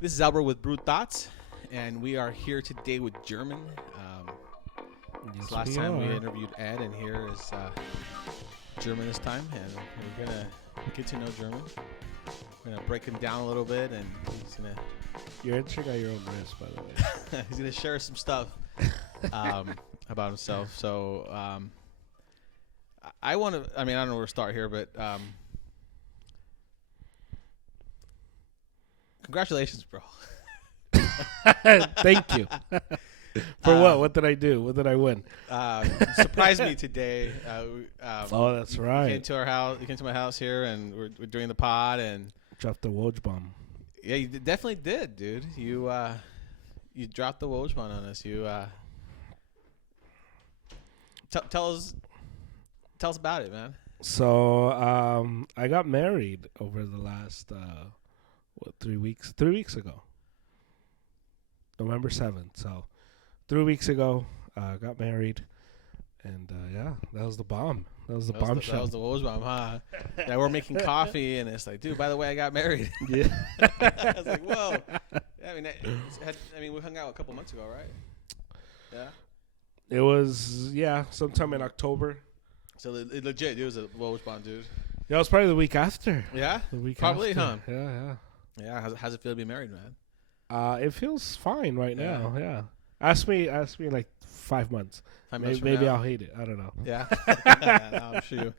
This is Albert with Brewed Thoughts, and we are here today with German. Yes, Last time we interviewed Ed, and here is German this time, and we're going to get to know German. We're going to break him down a little bit, and he's going to... Your intro got your own wrist, by the way. he's going to share some stuff about himself. So I want to... I mean, I don't know where to start here, but... congratulations, bro. Thank you. For what? What did I do? What did I win? Surprised me today. Oh, that's right. You came to our house. You came to my house here, and we're doing the pod, and Dropped the Woj bomb. yeah, you definitely did, dude. You dropped the Woj bomb on us. You tell us about it, man. So I got married over the last 3 weeks? 3 weeks ago. November 7th. So 3 weeks ago, got married. And yeah, that was the bomb. That was the bombshell. That was the Woj bomb, huh? Yeah, we're making coffee, and it's like, dude, by the way, I got married. Yeah. I was like, whoa. Yeah, I mean, we hung out a couple months ago, right? Yeah. It was, sometime in October. So it legit, it was a Woj bomb, dude. Yeah, it was probably the week after. Yeah? The week Probably, after. huh? Yeah. Yeah, how's it feel to be married, man? It feels fine right Yeah. now. Yeah. Ask me in like 5 months. 5 months from Maybe now? I'll hate it. I don't know. Yeah. No, I'm sure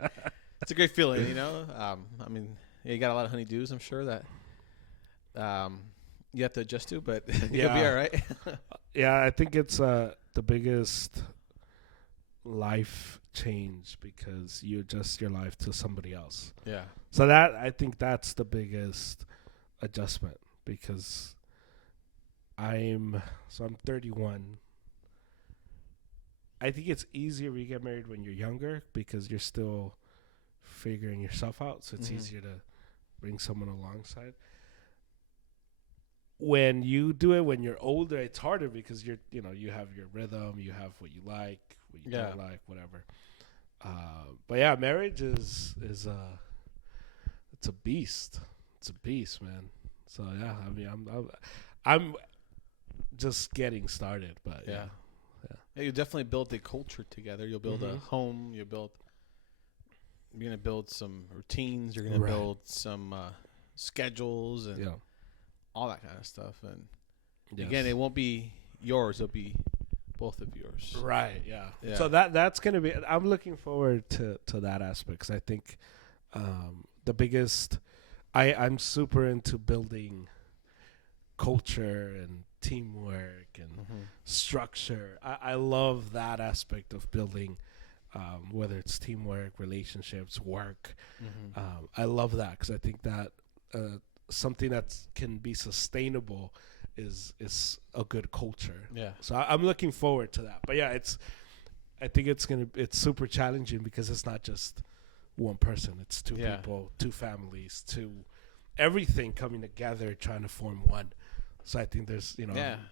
it's a great feeling, you know? I mean, yeah, you got a lot of honeydews, I'm sure, that you have to adjust to, but you'll be all right. Yeah, I think it's the biggest life change because you adjust your life to somebody else. Yeah. So I think that's the biggest adjustment because I'm 31. I think it's easier when you get married when you're younger because you're still figuring yourself out. So it's easier to bring someone alongside. When you do it when you're older, it's harder because you have your rhythm, you have what you like, what you don't like, whatever. But yeah, marriage is it's a beast. It's a beast, man. So yeah, I mean, I'm just getting started, but yeah. Yeah, you definitely build a culture together. You'll build a home. You're going to build some routines. You're going to build some schedules and all that kind of stuff. And again, it won't be yours. It'll be both of yours. Right, yeah. So that's going to be, I'm looking forward to that aspect because I think the biggest, I'm super into building culture and teamwork and structure. I love that aspect of building, whether it's teamwork, relationships, work. I love that because I think that something that can be sustainable is a good culture. Yeah. So I'm looking forward to that. But yeah, I think it's super challenging because it's not just one person. It's two people, two families, everything coming together trying to form one. So I think there's,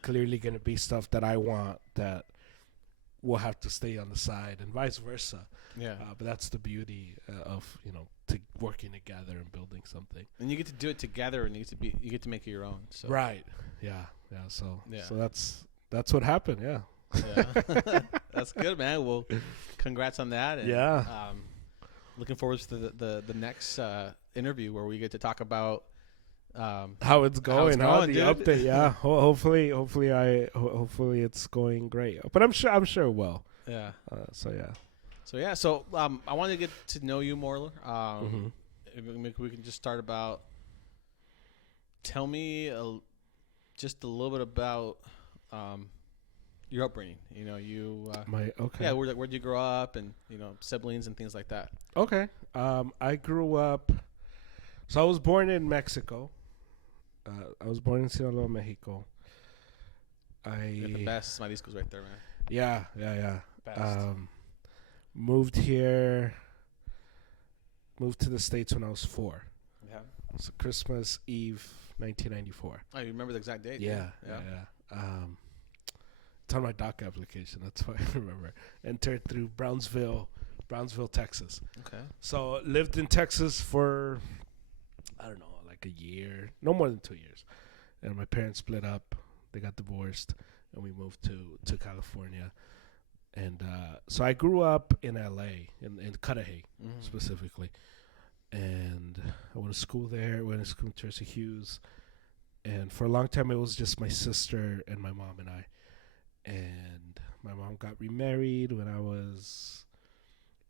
clearly going to be stuff that I want that will have to stay on the side and vice versa. Yeah. But that's the beauty of, working together and building something. And you get to do it together and you get to make it your own. So. Right. Yeah. Yeah. So that's what happened. Yeah. Yeah. That's good, man. Well, congrats on that. And, looking forward to the next interview where we get to talk about how it's going, the dude. update. Yeah, hopefully it's going great. But I'm sure it will. Yeah. So I wanted to get to know you more. We can just start about. Tell me just a little bit about your upbringing. Where'd you grow up, and siblings and things like that. Okay. I grew up. So I was born in Mexico. I was born in Sinaloa, Mexico. You got the best mariscos right there, man. Yeah. Best. Moved to the States when I was 4. Yeah. So Christmas Eve, 1994. Oh, you remember the exact date? Yeah. It's on my doc application. That's why I remember. Entered through Brownsville, Texas. Okay. So lived in Texas for, I don't know, like a year, no more than 2 years. and my parents split up. They got divorced, and we moved to California. And so I grew up in LA, in Cudahy specifically. And I went to school there, went to school in Teresa Hughes. And for a long time, it was just my sister and my mom and I. And my mom got remarried when I was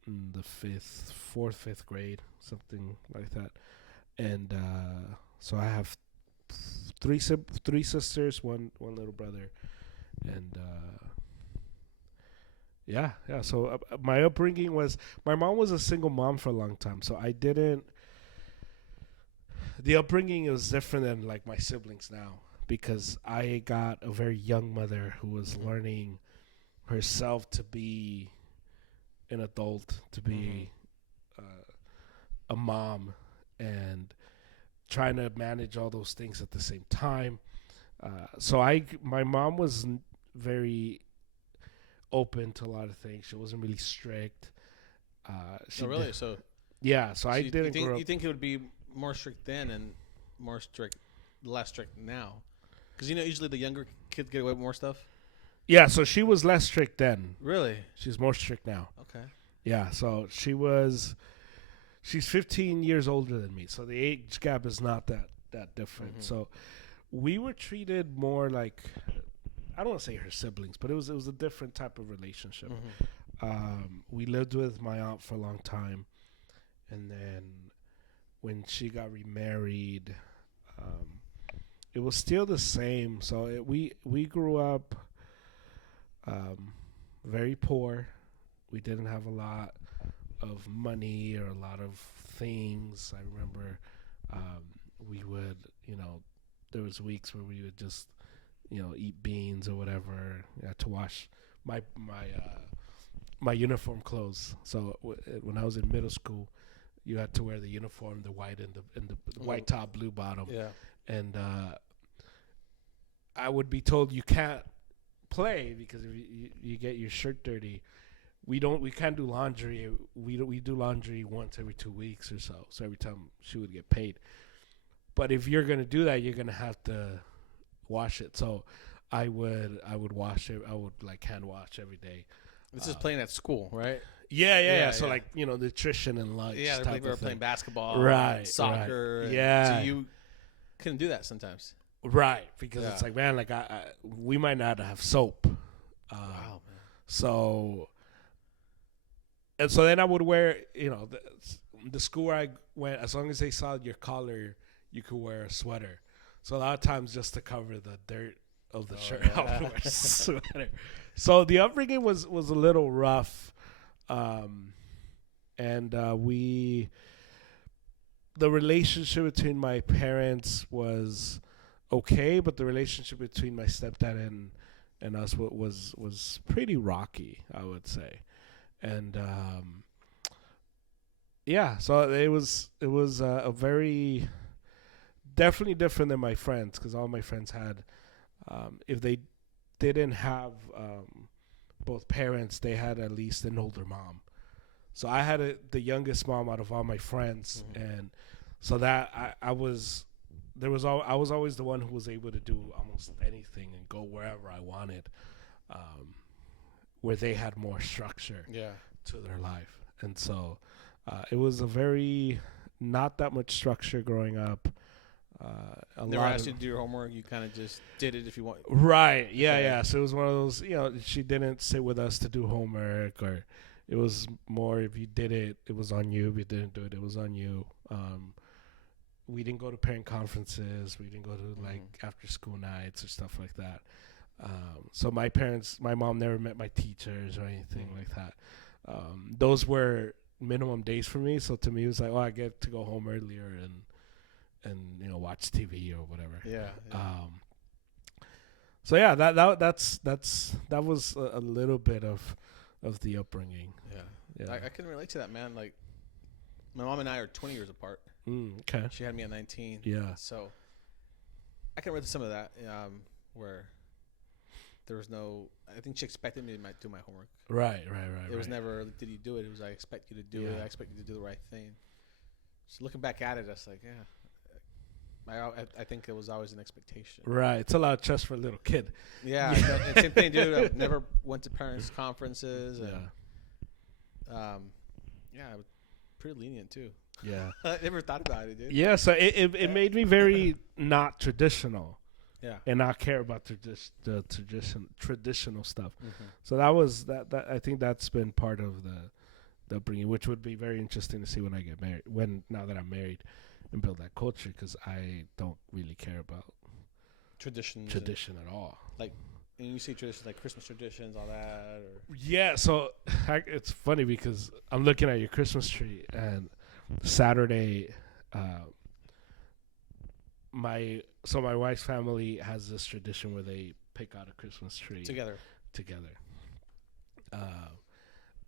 in the fifth grade, something like that. And so I have three sisters, one little brother. And yeah. So my upbringing was, my mom was a single mom for a long time. So the upbringing was different than like my siblings now, because I got a very young mother who was learning herself to be an adult, to be a mom, and trying to manage all those things at the same time. So my mom was very open to a lot of things. She wasn't really strict. Really? So yeah. So I didn't grow up. You think it would be more strict then and less strict now? Because usually the younger kids get away with more stuff. Yeah. So she was less strict then. Really? She's more strict now. Okay. Yeah. So she's 15 years older than me. So the age gap is not that different. So we were treated more like, I don't want to say her siblings, but it was a different type of relationship. We lived with my aunt for a long time, and then when she got remarried, it was still the same. So we grew up very poor. We didn't have a lot of money or a lot of things. I remember we would, there was weeks where we would just eat beans or whatever. I had to wash my uniform clothes. So when I was in middle school, you had to wear the uniform, the white and the white top, blue bottom. Yeah. And I would be told you can't play because if you get your shirt dirty. We can't do laundry. We do laundry once every 2 weeks or so. So every time she would get paid. But if you're gonna do that, you're gonna have to wash it. So I would wash it. I would hand wash every day. This is playing at school, right? Yeah. So nutrition and lunch. Yeah, we were playing basketball, right? Soccer. Right. Yeah. So you couldn't do that sometimes, right? Because it's we might not have soap. Wow, man. So. And so then I would wear, the school where I went, as long as they saw your collar, you could wear a sweater. So a lot of times just to cover the dirt of the shirt, I would wear a sweater. So the upbringing was a little rough. And the relationship between my parents was okay, but the relationship between my stepdad and us was pretty rocky, I would say. And so it was a very definitely different than my friends, because all my friends had, if they didn't have both parents, they had at least an older mom. So I had the youngest mom out of all my friends, and so that I was always the one who was able to do almost anything and go wherever I wanted. Where they had more structure to their life. And so it was a very not that much structure growing up. Never asked you to do your homework. You kind of just did it if you want. Right. Yeah. So it was one of those, she didn't sit with us to do homework, or it was more if you did it, it was on you. If you didn't do it, it was on you. We didn't go to parent conferences. We didn't go to after school nights or stuff like that. So my mom never met my teachers or anything like that. Those were minimum days for me. So to me, it was like, I get to go home earlier and watch TV or whatever. Yeah. So yeah, that was a little bit of the upbringing. Yeah. I can relate to that, man. Like, my mom and I are 20 years apart. Okay. She had me at 19. Yeah. So I can relate to some of that, where there was no, I think she expected me to do my homework. Right. It was never, did you do it? It was, I expect you to do it. I expect you to do the right thing. So looking back at it, I was like, I think it was always an expectation. Right. It's a lot of trust for a little kid. Yeah. And same thing, dude. I never went to parents' conferences. And, I was pretty lenient, too. Yeah. I never thought about it, dude. Yeah, so it made me very not traditional. Yeah. And not care about the traditional stuff. Mm-hmm. So that was that I think that's been part of the upbringing, which would be very interesting to see when I get married, now that I'm married, and build that culture, because I don't really care about tradition at all. Like, and you see traditions like Christmas traditions, all that. Or Yeah, so it's funny because I'm looking at your Christmas tree, and Saturday, my wife's family has this tradition where they pick out a Christmas tree together.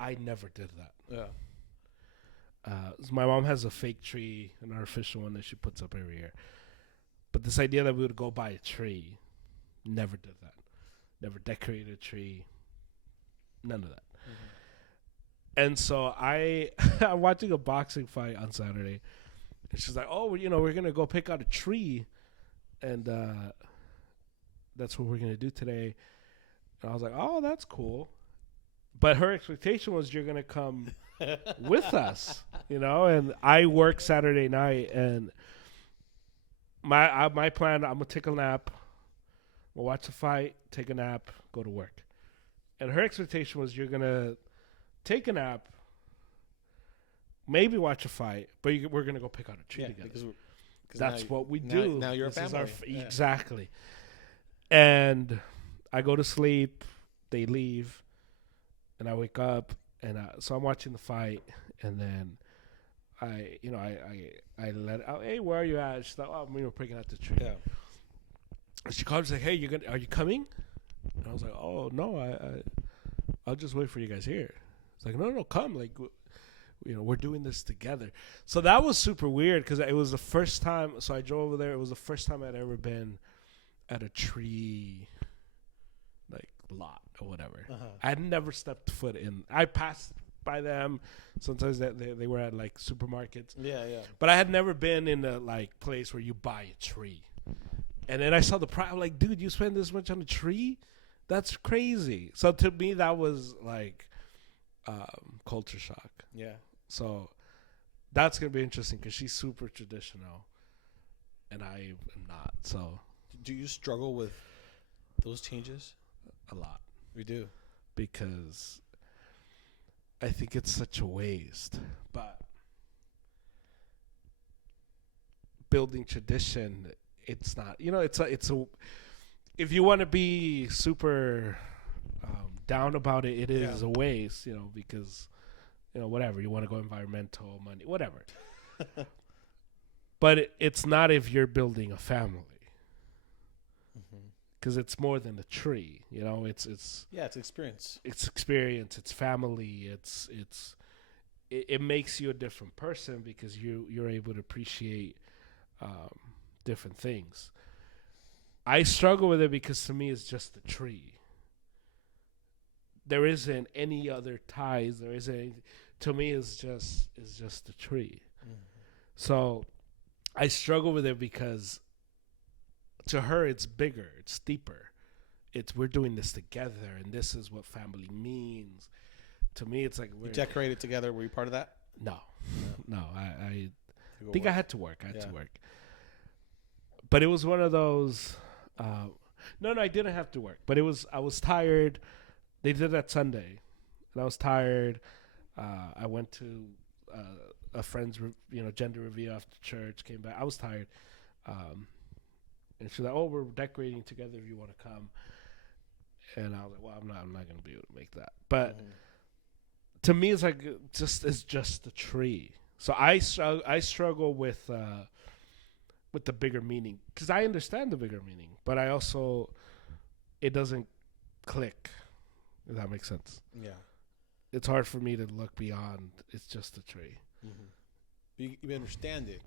I never did that. Yeah. My mom has a fake tree, an artificial one that she puts up every year. But this idea that we would go buy a tree, never did that. Never decorated a tree. None of that. Mm-hmm. And so I'm watching a boxing fight on Saturday. And she's like, oh, we're going to go pick out a tree. And that's what we're going to do today. And I was like, oh, that's cool. But her expectation was you're going to come with us, and I work Saturday night. And my plan, I'm going to take a nap. We'll watch a fight, take a nap, go to work. And her expectation was you're going to take a nap, maybe watch a fight, but we're going to go pick out a tree together. Because that's what we do. Now you're a family. Exactly. And I go to sleep, they leave, and I wake up, and so I'm watching the fight, and then I let out, hey, where are you at? She's like, oh, I'm picking out the tree. Yeah. And she calls, like, hey, are you coming? And I was like, oh, no, I'll just wait for you guys here. It's like, no, come, like, we're doing this together. So that was super weird because it was the first time. So I drove over there. It was the first time I'd ever been at a tree, like, lot or whatever. Uh-huh. I had never stepped foot in. I passed by them. Sometimes they were at, like, supermarkets. Yeah. But I had never been in a, like, place where you buy a tree. And then I saw the price. I'm like, dude, you spend this much on a tree? That's crazy. So to me, that was, like, culture shock. Yeah. So that's going to be interesting because she's super traditional and I am not. So do you struggle with those changes? A lot. We do. Because I think it's such a waste. But building tradition, it's not. It's a if you want to be super down about it, it is a waste, because whatever, you want to go environmental, money, whatever. But it's not if you're building a family. Because it's more than a tree, it's experience. It's experience, it's family, it makes you a different person because you're able to appreciate different things. I struggle with it because to me it's just a tree. There isn't any other ties. There isn't anything. To me, it's just a tree. Mm-hmm. So I struggle with it because to her it's bigger, it's deeper. We're doing this together, and this is what family means. To me, it's like you decorated together. Were you part of that? No. I think I had to work. I had to work. But it was one of those. No, I didn't have to work. But I was tired. They did that Sunday, and I was tired. I went to a friend's, gender reveal after church. Came back. I was tired, and she's like, "Oh, we're decorating together. If you want to come." And I was like, "Well, I'm not going to be able to make that." But to me, it's like it's just a tree. So I struggle with the bigger meaning because I understand the bigger meaning, but I also it doesn't click. If that makes sense. Yeah. It's hard for me to look beyond. It's just a tree. Mm-hmm. You understand it,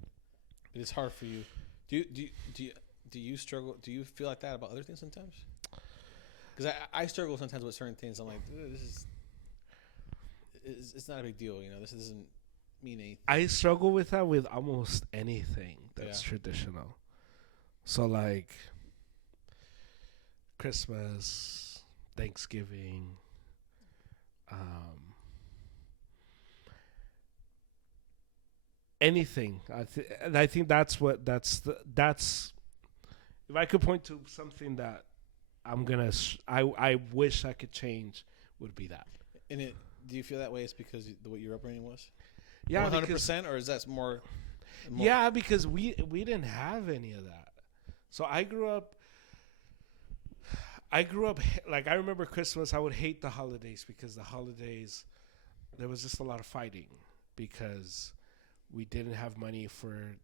but it's hard for you. Do you struggle? Do you feel like that about other things sometimes? Because I struggle sometimes with certain things. I'm like, it's not a big deal. This doesn't mean anything. I struggle with that with almost anything that's traditional. So like Christmas, Thanksgiving, anything. I think that's if I could point to something that I wish I could change, would be that. And do you feel that way? It's because the way your upbringing was? Yeah, 100%, or is that more? Yeah, because we didn't have any of that. So I grew up like, I remember Christmas. I would hate the holidays because the holidays, there was just a lot of fighting because we didn't have money for,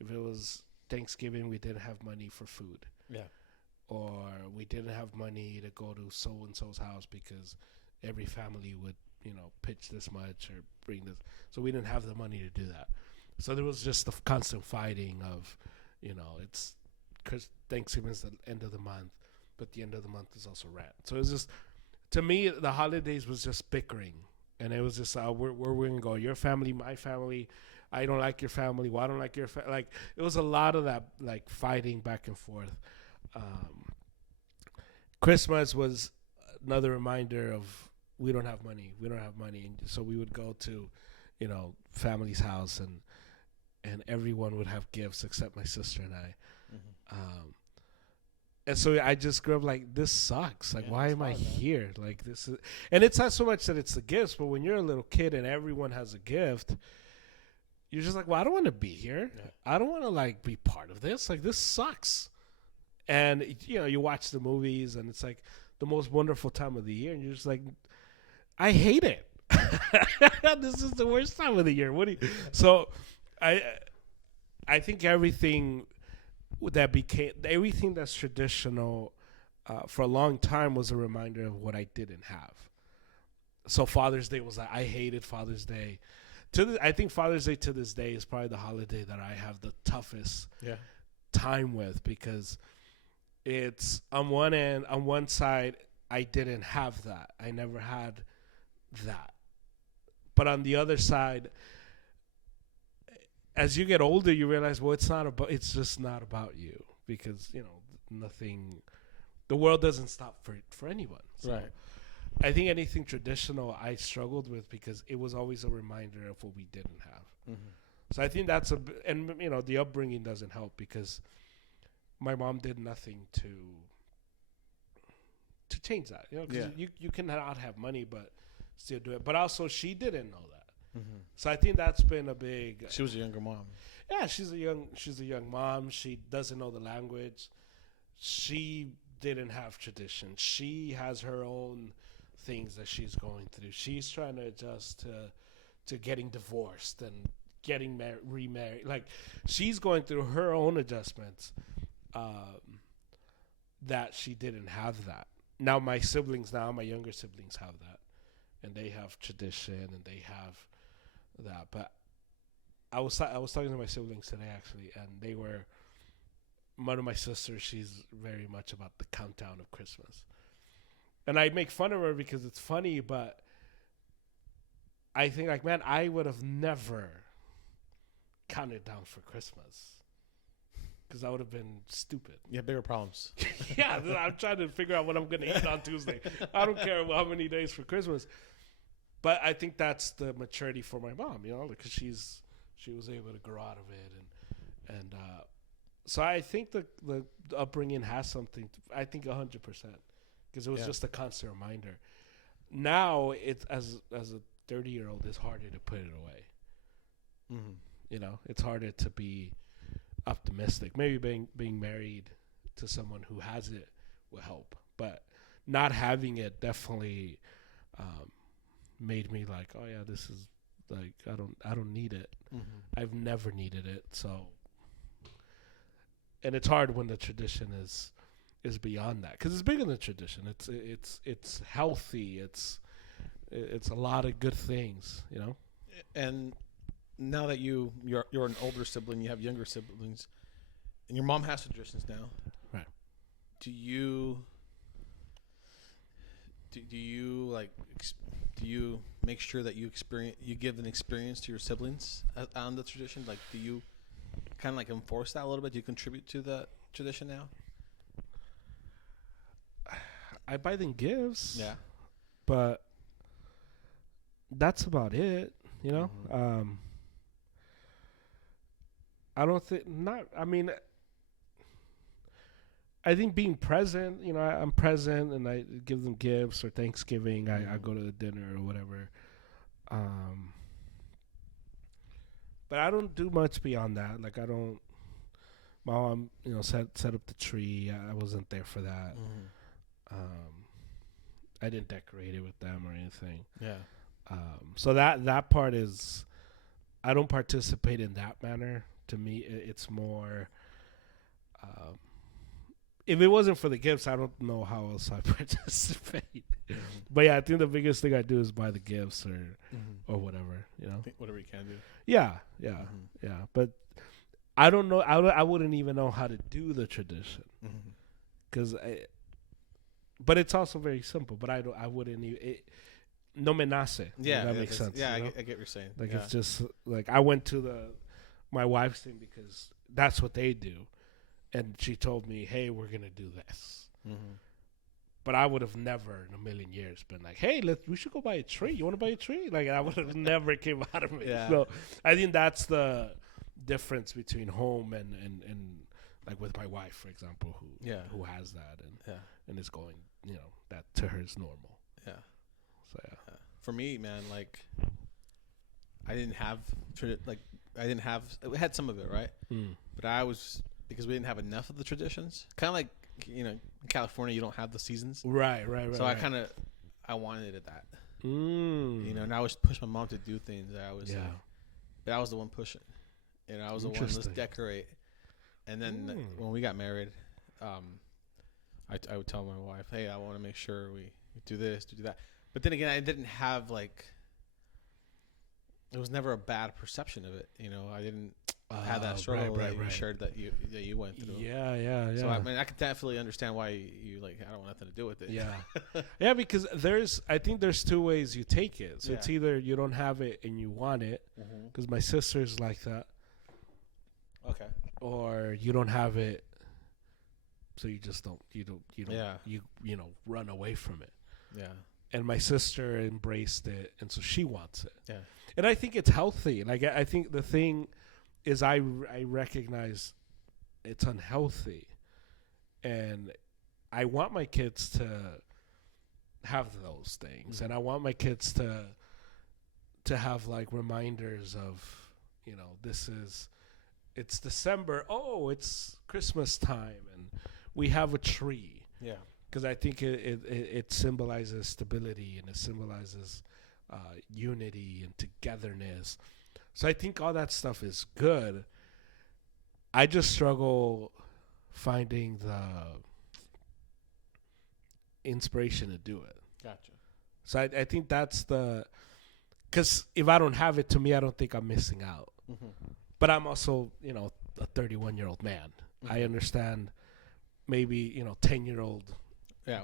if it was Thanksgiving, we didn't have money for food. Yeah. Or we didn't have money to go to so and so's house because every family would, pitch this much or bring this. So we didn't have the money to do that. So there was just the constant fighting of, it's because Thanksgiving's the end of the month, but the end of the month is also rent. So it was just, to me, the holidays was just bickering. And it was just, where we're going to go. Your family, my family. I don't like your family. Well, I don't like your family. Like, it was a lot of that, like, fighting back and forth. Christmas was another reminder of we don't have money. And so we would go to, family's house and everyone would have gifts except my sister and I. Mm-hmm. And so I just grew up like, this sucks. Like, why am I here? Like, this is, and it's not so much that it's the gifts, but when you're a little kid and everyone has a gift, you're just like, well, I don't want to be here. Yeah. I don't want to like be part of this. Like, this sucks. And you watch the movies and it's like the most wonderful time of the year, and you're just like, I hate it. This is the worst time of the year. So I think everything that's traditional for a long time was a reminder of what I didn't have. So Father's Day was like, I hated Father's Day. I think Father's Day to this day is probably the holiday that I have the toughest time with, because it's on one side, I didn't have that. I never had that. But on the other side, as you get older, you realize, well, it's just not about you, because, the world doesn't stop for anyone. So right. I think anything traditional I struggled with because it was always a reminder of what we didn't have. Mm-hmm. So I think that's and the upbringing doesn't help, because my mom did nothing to change that. Because you cannot have money but still do it. But also she didn't know that. Mm-hmm. So I think that's been a big. She was a younger mom. Yeah, she's a young mom. She doesn't know the language. She didn't have tradition. She has her own things that she's going through. She's trying to adjust to getting divorced and getting remarried. Like, she's going through her own adjustments that she didn't have that. Now my younger siblings have that, and they have tradition and they have that. But I was talking to my siblings today, actually, and one of my sisters, she's very much about the countdown of Christmas. And I make fun of her because it's funny, but I think, like, man, I would have never counted down for Christmas, because I would have been stupid. You have bigger problems. Yeah, I'm trying to figure out what I'm going to eat on Tuesday. I don't care how many days for Christmas. But I think that's the maturity for my mom, because she was able to grow out of it, and so I think the upbringing has something. I think 100%, because it was just a constant reminder. Now it's as a 30-year-old, it's harder to put it away. Mm-hmm. It's harder to be optimistic. Maybe being married to someone who has it will help, but not having it definitely made me like, oh yeah, this is like, I don't need it. Mm-hmm. I've never needed it. So, and it's hard when the tradition is beyond that, because it's bigger than tradition. It's healthy. It's a lot of good things, And now that you're an older sibling, you have younger siblings, and your mom has traditions now. Right. Do you make sure that you give an experience to your siblings on the tradition? Like, do you kind of like enforce that a little bit? Do you contribute to that tradition now? I buy them gifts. Yeah. But that's about it, you know? Mm-hmm. I don't think, not, I mean, I think being present, you know, I'm present and I give them gifts or Thanksgiving, I go to the dinner or whatever. But I don't do much beyond that. Like, I don't, my mom, you know, set up the tree. I wasn't there for that. I didn't decorate it with them or anything. Yeah. So that part is, I don't participate in that manner. To me, it's more, if it wasn't for the gifts, I don't know how else I participate. But yeah, I think the biggest thing I do is buy the gifts or whatever, you know. Whatever you can do. Yeah. But I don't know. I wouldn't even know how to do the tradition because but it's also very simple. But I wouldn't even. No me nace. Yeah, that makes sense. Yeah, you know? I get what you're saying. Like it's just like I went to my wife's thing because that's what they do, and she told me, "Hey, we're gonna do this." But I would have never in a million years been like, "Hey, we should go buy a tree. You want to buy a tree?" Like I would have never came out of it. Yeah. So I think that's the difference between home and like with my wife, for example, who has that and is going, you know, that to her is normal. Yeah. So yeah. For me, man, like I didn't have we had some of it, right? But because we didn't have enough of the traditions. Kind of like, you know, in California you don't have the seasons. Right. So I wanted it that. You know, and I always push my mom to do things that I was but I was the one pushing. And I was the one, let's decorate. And then when we got married, I would tell my wife, hey, I want to make sure we do this, do that. But then again, I didn't have it was never a bad perception of it. You know, I didn't have that struggle that you shared that you went through. Yeah. So I mean, I could definitely understand why you I don't want nothing to do with it. Yeah. Yeah, because I think there's two ways you take it. So it's either you don't have it and you want it, because my sister's like that. Okay. Or you don't have it, so you just don't. You know, run away from it. Yeah. And my sister embraced it, and so she wants it. Yeah. And I think it's healthy. Like I think the thing is, I recognize it's unhealthy, and I want my kids to have those things, and I want my kids to have like reminders of, you know, it's December. Oh, it's Christmas time, and we have a tree. Yeah. Because I think it symbolizes stability, and it symbolizes unity and togetherness. So I think all that stuff is good. I just struggle finding the inspiration to do it. Gotcha. So I think that's because if I don't have it, to me, I don't think I'm missing out. But I'm also, you know, a 31-year-old man. I understand maybe, you know, 10-year-old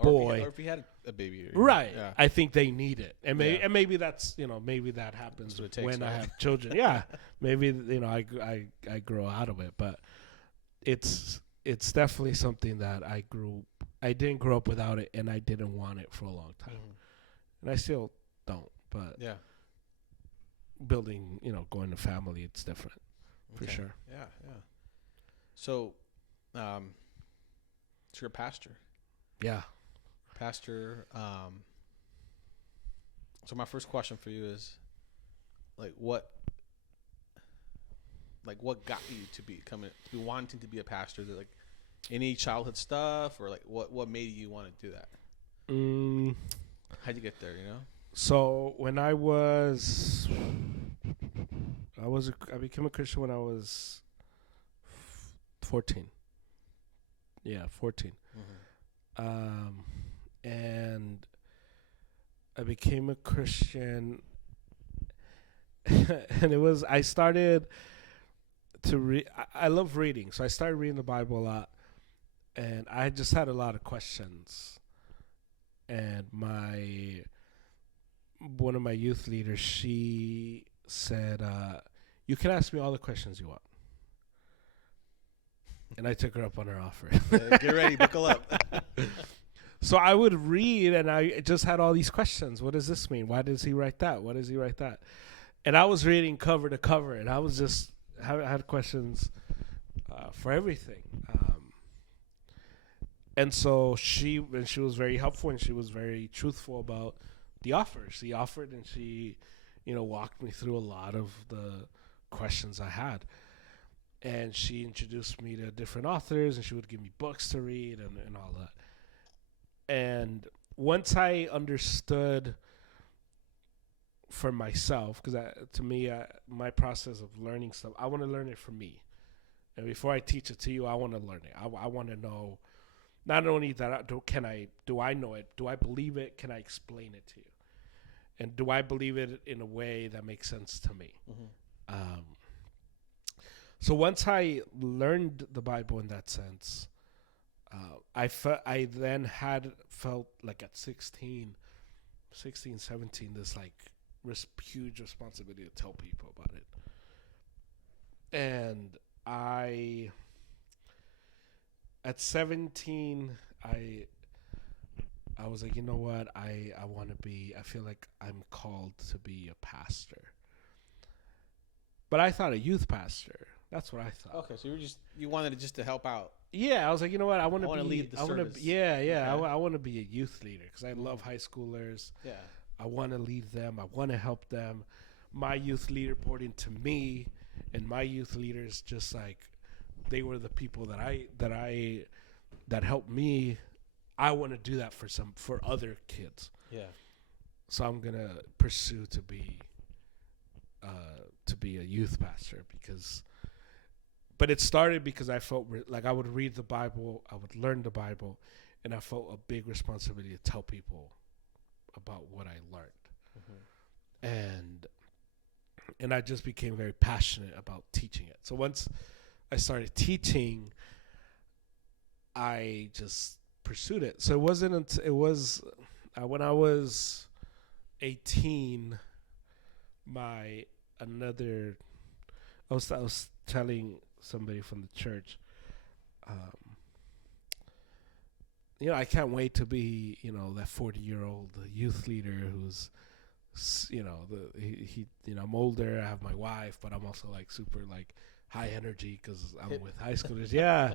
boy. Or if he had a baby. Right. Yeah. I think they need it. And maybe that's, you know, maybe that happens when I have children. Yeah. Maybe, you know, I grow out of it. But it's definitely something that I didn't grow up without it, and I didn't want it for a long time. And I still don't. But building, you know, going to family, it's different. For sure. Yeah. So, you're a pastor. Yeah. Pastor. So my first question for you is, what got you to be wanting to be a pastor? Is it any childhood stuff, or what made you want to do that? How'd you get there? You know. So when I became a Christian when I was 14. Yeah, 14. And I became a Christian, and I started to read. I love reading, so I started reading the Bible a lot, and I just had a lot of questions. And one of my youth leaders, she said, "You can ask me all the questions you want." And I took her up on her offer. Get ready, buckle up. So I would read, and I just had all these questions. What does this mean? Why does he write that? What does he write that? And I was reading cover to cover, and I was just had questions for everything. And so she was very helpful, and she was very truthful about the offer. She offered, and she, walked me through a lot of the questions I had. And she introduced me to different authors, and she would give me books to read and all that. And once I understood for myself, because to me, my process of learning stuff, I want to learn it for me. And before I teach it to you, I want to learn it. I want to know, not only that, do I know it? Do I believe it? Can I explain it to you? And do I believe it in a way that makes sense to me? Mm-hmm. So once I learned the Bible in that sense, I then felt like at 16, 17, this like huge responsibility to tell people about it. And at 17, I was like, you know what? I feel like I'm called to be a pastor. But I thought a youth pastor. That's what I thought. Okay, so you wanted it just to help out. Yeah, I was like, you know what? I want to lead the service. Okay. I want to be a Mm-hmm. youth leader because I love high schoolers. Yeah. I want to lead them. I want to help them. My youth leader poured into me, and my youth leaders just like they were the people that helped me. I want to do that for other kids. Yeah. So I'm gonna pursue to be a youth pastor but it started because I felt like I would read the Bible, I would learn the Bible, and I felt a big responsibility to tell people about what I learned. Mm-hmm. And I just became very passionate about teaching it. So once I started teaching, I just pursued it. So it wasn't until when I was 18, I was telling somebody from the church, I can't wait to be, that 40-year-old youth leader who's, I'm older, I have my wife, but I'm also like super like high energy because I'm with high schoolers. Yeah.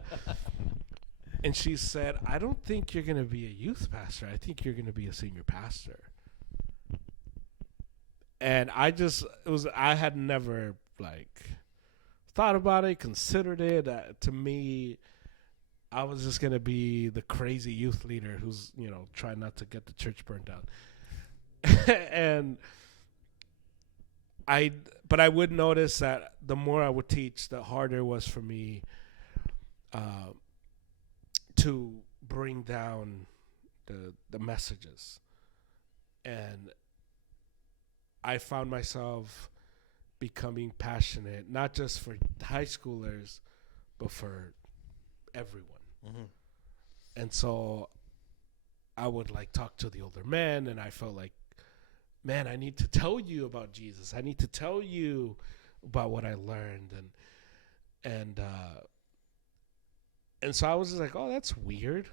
And she said, I don't think you're going to be a youth pastor. I think you're going to be a senior pastor. And I had never like thought about it, considered it. To me, I was just going to be the crazy youth leader who's, trying not to get the church burned down. But I would notice that the more I would teach, the harder it was for me to bring down the messages. And I found myself becoming passionate, not just for high schoolers, but for everyone. Mm-hmm. And so I would like talk to the older men, and I felt like, man, I need to tell you about Jesus. I need to tell you about what I learned. And so I was just like, oh, that's weird.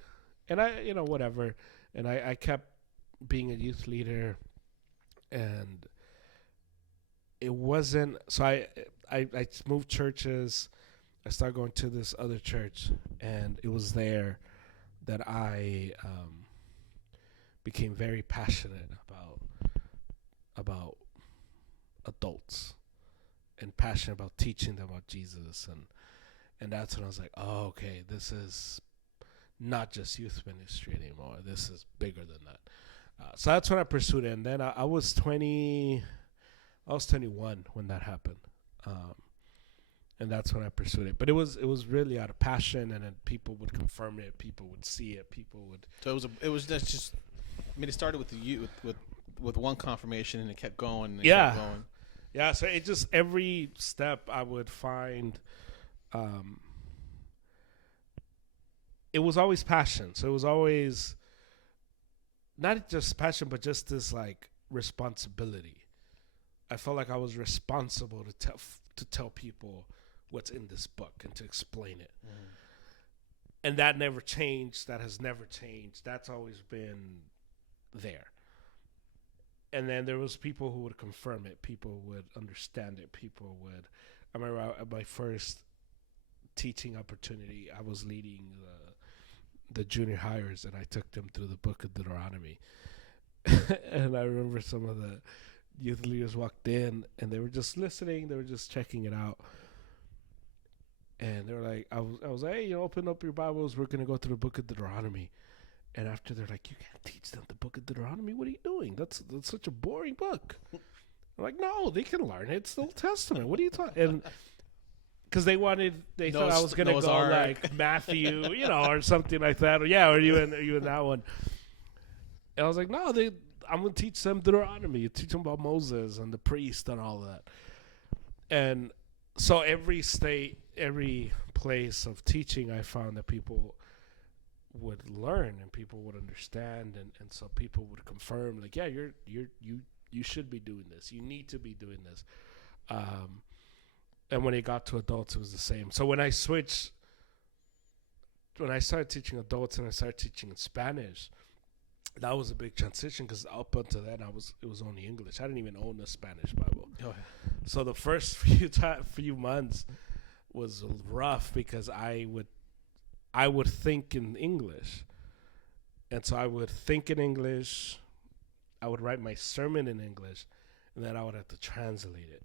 And I, whatever. And I kept being a youth leader, and it wasn't, so I moved churches. I started going to this other church, and it was there that I became very passionate about adults and passionate about teaching them about Jesus. And that's when I was like, oh, okay, this is not just youth ministry anymore. This is bigger than that. So that's when I pursued it. And then I was 21 when that happened. And that's when I pursued it. But it was really out of passion, and then people would confirm it, people would see it, people would. So it was just. I mean, it started with with one confirmation, and it kept going. And kept going. Yeah. So it just every step I would find. It was always passion. So it was always not just passion, but just this like responsibility. I felt like I was responsible to tell people what's in this book and to explain it. And that never changed. That has never changed. That's always been there. And then there was people who would confirm it. People would understand it. People would. I remember at my first teaching opportunity, I was leading the junior hires, and I took them through the book of Deuteronomy. And I remember some of the youth leaders walked in, and they were just listening. They were just checking it out. And they were like, I was like, hey, open up your Bibles. We're going to go through the book of Deuteronomy. And after, they're like, you can't teach them the book of Deuteronomy. What are you doing? That's such a boring book. I'm like, no, they can learn it. It's the Old Testament. What are you talking? And because they thought I was going to go like Matthew, or something like that. Or you in that one. And I was like, no, I'm going to teach them Deuteronomy. Teach them about Moses and the priest and all of that. And so every place of teaching, I found that people would learn and people would understand, and so people would confirm, like, yeah, you should be doing this. You need to be doing this. And when it got to adults, it was the same. So when I started teaching adults and I started teaching in Spanish, that was a big transition, because up until then it was only English. I didn't even own a Spanish Bible. Oh, yeah. So the first few months was rough, because I would think in English, and so I would think in English. I would write my sermon in English, and then I would have to translate it.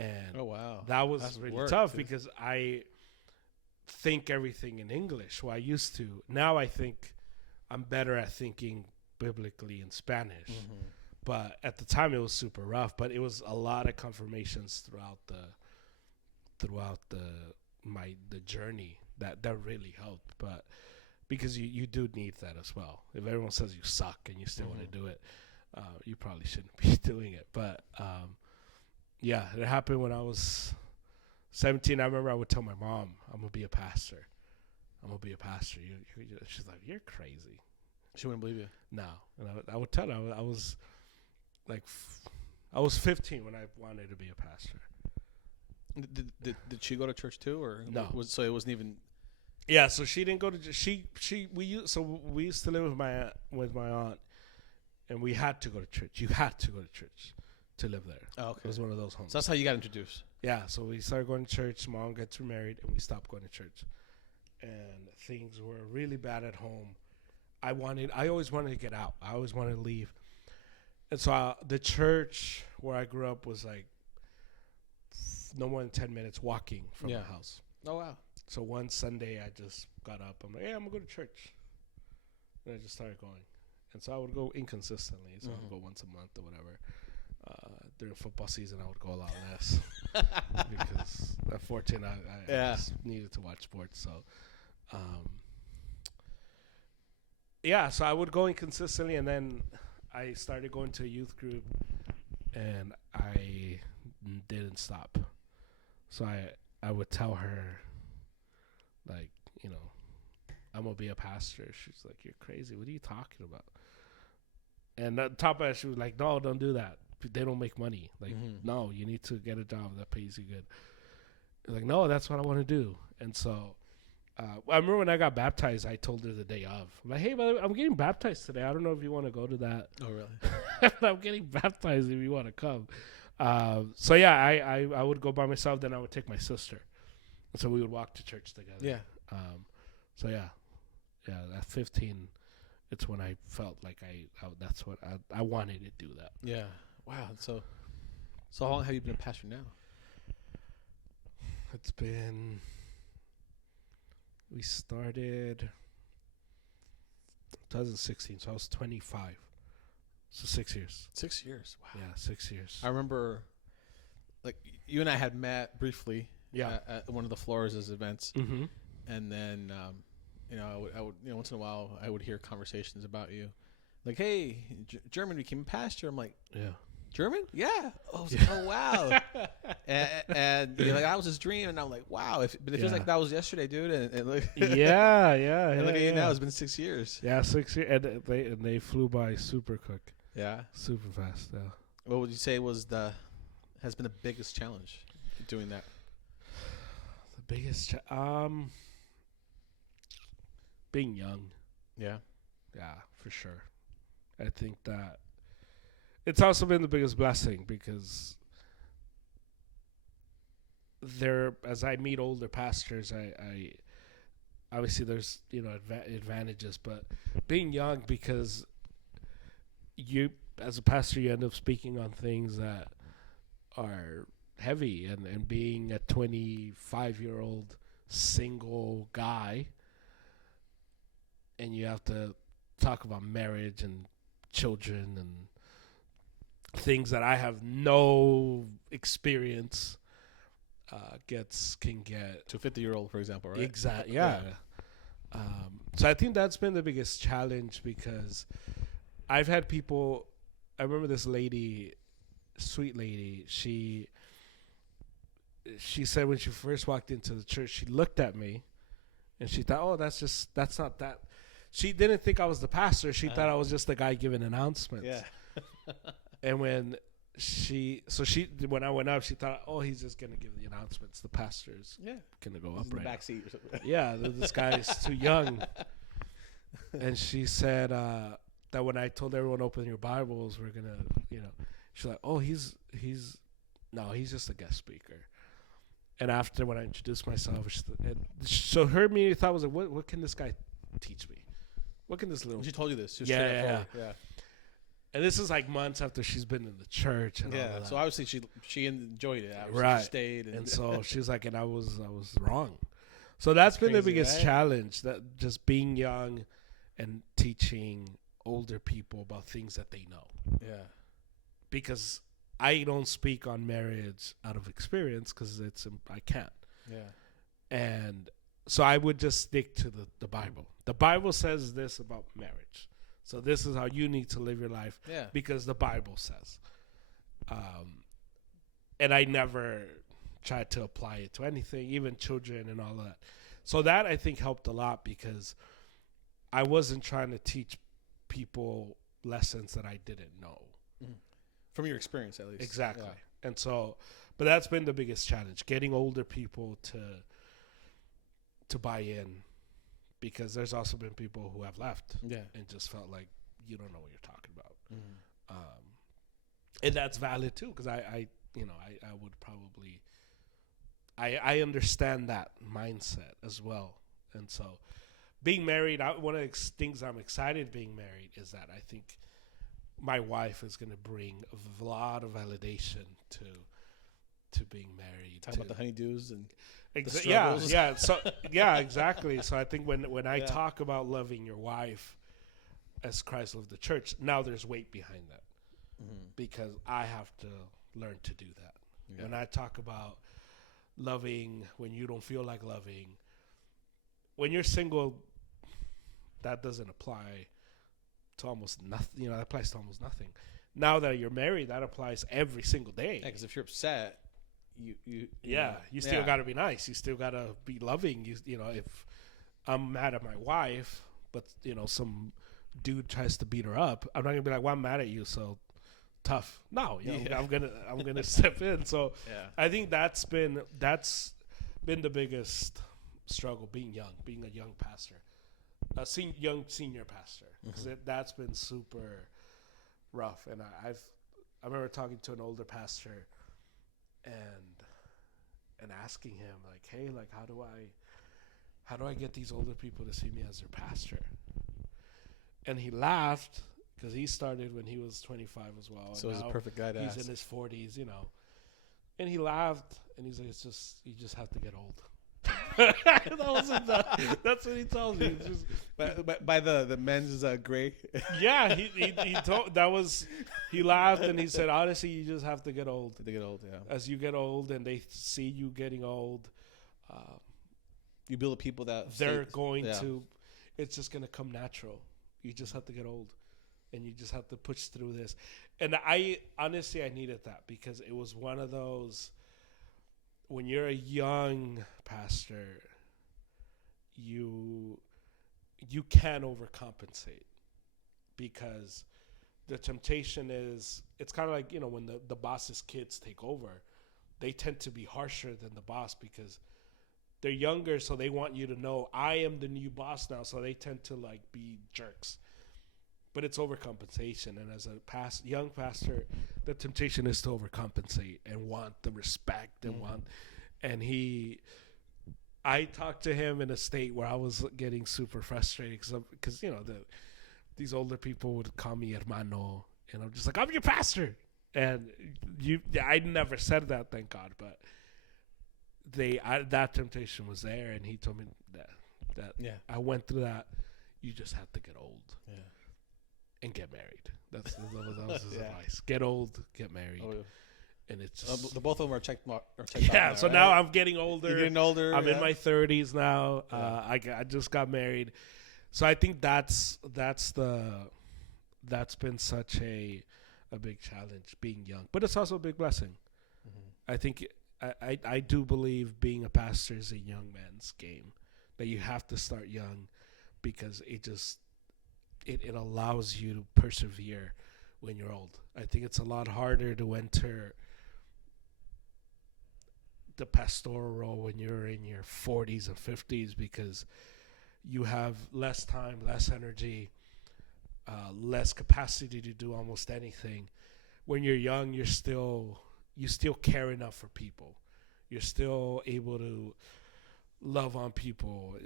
And oh wow, that was really tough, because I think everything in English. Well, I used to. Now I think I'm better at thinking biblically in Spanish. Mm-hmm. But at the time it was super rough. But it was a lot of confirmations throughout the journey that really helped. But because you do need that as well. If everyone says you suck and you still want to do it, you probably shouldn't be doing it. But yeah, it happened when I was 17. I remember I would tell my mom, I'm gonna be a pastor. She's like, you're crazy. She wouldn't believe you. No. And I would tell her, I was like, I was 15 when I wanted to be a pastor. Did she go to church too, or no? So it wasn't even. Yeah, so she didn't go to. We used to live with my aunt, and we had to go to church. You had to go to church to live there. Oh, okay. It was one of those homes. So that's how you got introduced. Yeah, so we started going to church. Mom gets remarried, and we stopped going to church. And things were really bad at home. I always wanted to get out. I always wanted to leave. And so the church where I grew up was like no more than 10 minutes walking from the house. Oh, wow. So one Sunday I just got up. I'm like, hey, I'm going to go to church. And I just started going. And so I would go inconsistently. So I would go once a month or whatever. During football season, I would go a lot less. Because at 14, I just needed to watch sports. So, so I would go inconsistently. And then I started going to a youth group. And I didn't stop. So I would tell her, like, I'm going to be a pastor. She's like, you're crazy. What are you talking about? And on top of that, she was like, no, don't do that. They don't make money. Like, no, you need to get a job that pays you good. Like, no, that's what I want to do. And so I remember when I got baptized, I told her the day of. I'm like, hey, brother, I'm getting baptized today. I don't know if you want to go to that. Oh, really? I'm getting baptized if you want to come. So, yeah, I would go by myself. Then I would take my sister. And so we would walk to church together. Yeah. So, yeah, at 15, it's when I felt like that's what I wanted to do that. Yeah. Wow. So how long have you been a pastor now? It's been, we started 2016, so I was 25. So 6 years. 6 years. Wow. Yeah, 6 years. I remember, like, you and I had met briefly. Yeah. At one of the Flores' events. Mm-hmm. And then, I would once in a while, I would hear conversations about you. Like, hey, German became a pastor. I'm like, yeah. German? Yeah. Oh, like, oh wow. and you're like, that was his dream. And I'm like, wow. But it feels like that was yesterday, dude. And like, yeah. And look at you now. It's been 6 years. Yeah, 6 years. And they flew by super quick. Yeah. Super fast, yeah. What would you say has been the biggest challenge doing that? The biggest being young. Yeah. Yeah, for sure. I think that it's also been the biggest blessing because as I meet older pastors, I obviously there's advantages, but being young, because you as a pastor you end up speaking on things that are heavy, and being a 25-year-old single guy, and you have to talk about marriage and children and things that I have no experience can get to a 50-year-old, for example, right? Exactly. Yeah. So I think that's been the biggest challenge, because I've had people. I remember this lady, sweet lady. She said when she first walked into the church, she looked at me, and she thought, "Oh, that's not that." She didn't think I was the pastor. She thought I was just the guy giving announcements. Yeah. And when when I went up, she thought, "Oh, he's just gonna give the announcements. The pastor's gonna go up in right the back seat or something." Yeah, this guy is too young. And she said that when I told everyone open your Bibles, we're gonna, she's like, "Oh, he's just a guest speaker." And after, when I introduced myself, so her immediate thought was like, "What can this guy teach me? What can this little?" She told you this. Just yeah. And this is like months after she's been in the church. And all of that. So obviously she enjoyed it. Obviously right. She stayed. And so she was like, and I was wrong. So that's been the biggest challenge, that just being young and teaching older people about things that they know. Yeah. Because I don't speak on marriage out of experience, because I can't. Yeah. And so I would just stick to the Bible. The Bible says this about marriage. So this is how you need to live your life, because the Bible says. And I never tried to apply it to anything, even children and all of that. So that, I think, helped a lot, because I wasn't trying to teach people lessons that I didn't know. Mm-hmm. From your experience, at least. Exactly. Yeah. And so, but that's been the biggest challenge, getting older people to buy in. Because there's also been people who have left and just felt like you don't know what you're talking about. Mm-hmm. And that's valid too, because I would probably, I understand that mindset as well. And so being married, one of the things I'm excited being married is that I think my wife is going to bring a lot of validation to being married. Talk about the honeydews and yeah. So exactly. So I think when I talk about loving your wife as Christ loved the church, now there's weight behind that, because I have to learn to do that. Yeah. When I talk about loving when you don't feel like loving, when you're single, that doesn't apply to almost nothing. That applies to almost nothing. Now that you're married, that applies every single day. Yeah, because if you're upset, you still got to be nice. You still got to be loving. If I'm mad at my wife, but some dude tries to beat her up, I'm not gonna be like, "Well, I'm mad at you, so tough." No, I'm gonna step in. So I think that's been the biggest struggle, being a young pastor, young senior pastor, because that's been super rough. And I remember talking to an older pastor and asking him, like, "Hey, like, how do I get these older people to see me as their pastor?" And he laughed, because he started when he was 25 as well. So he's a perfect guy to ask. He's in his 40s, And he laughed, and he's like, you just have to get old. That's what he tells me. It's just, by the men's gray. Yeah, he told he laughed, and he said, honestly, you just have to get old. As you get old and they see you getting old, you build people that they're going to. It's just going to come natural. You just have to get old, and you just have to push through this. And I needed that, because it was one of those. When you're a young pastor, you can overcompensate, because the temptation is, it's kind of like, when the boss's kids take over, they tend to be harsher than the boss, because they're younger, so they want you to know I am the new boss now. So they tend to like be jerks, but it's overcompensation. And as a young pastor, the temptation is to overcompensate and want the respect and want. And I talked to him in a state where I was getting super frustrated because these older people would call me hermano, and I'm just like, I'm your pastor. And I never said that, thank God, but that temptation was there, and he told me that I went through that. You just have to get old, and get married. That was his advice. Get old, get married. Oh, yeah. And it's just, the both of them are checked. Yeah, so now I'm getting older. You're getting older. I'm in my 30s now. Yeah. I just got married, so I think that's been such a big challenge, being young, but it's also a big blessing. I think I do believe being a pastor is a young man's game, that you have to start young, because it allows you to persevere when you're old. I think it's a lot harder to enter the pastoral role when you're in your 40s and 50s, because you have less time, less energy, less capacity to do almost anything. When you're young, you still care enough for people. You're still able to love on people.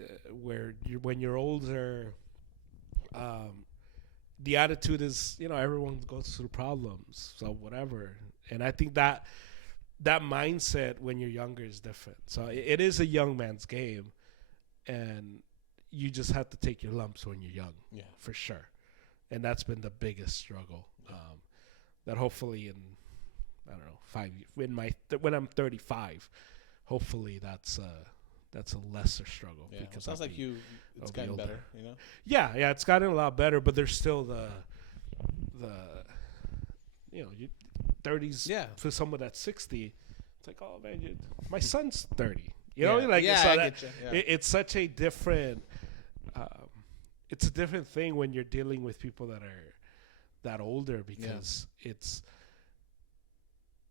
When you're older, the attitude is, everyone goes through problems, so whatever. And I think that mindset when you're younger is different. So it is a young man's game, and you just have to take your lumps when you're young, for sure. And that's been the biggest struggle. That hopefully in, I don't know, 5 years, when I'm 35, hopefully that's a lesser struggle. Yeah, because it sounds like it's gotten better, Yeah, it's gotten a lot better, but there's still the 30s for someone that's 60. It's like, oh man, my son's 30. I get you. It's such a different. It's a different thing when you're dealing with people that are that older, because